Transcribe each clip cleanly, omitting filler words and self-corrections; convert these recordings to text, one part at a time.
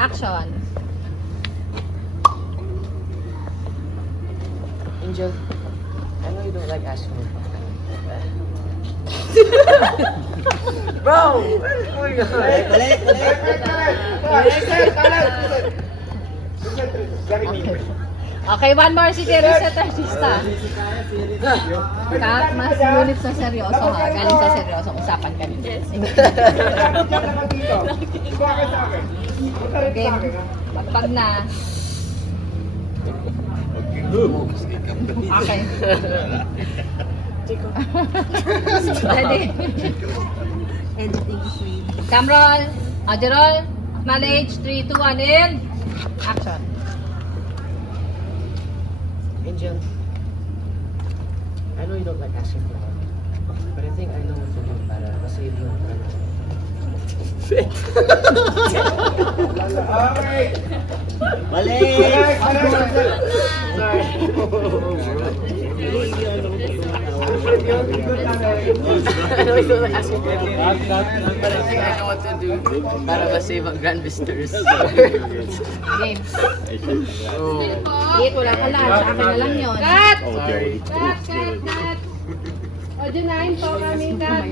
Action. Angel, I know you don't like asking me. Bro! Oh my God! Okay, one more. Sige, reset artista. Kat, mas ngunit sa seryoso ha. Galing sa seryoso. Usapan kami. Game. Pagpag na. Okay. Ready? Editing free. Cam roll. Audio roll. Acknowledge. 3, 2, 1, and action. Angel, I know you don't like asking for help, but I think I know what to do para masave yung friend. Mali! Sorry. I know you don't like asking for help, but I think I know what to do para masave ang Grand Visitors. Game. Oh. Wait, wala ka lang. Sa akin na lang yun. Cut! Sorry. Cut! Audio 9 po kami, cut.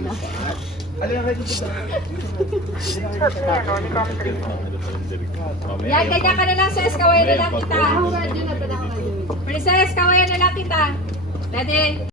Yan, ganyan ka na lang, sis. Kawayan na lang kita. Princess, kawayan na lang kita. Ready?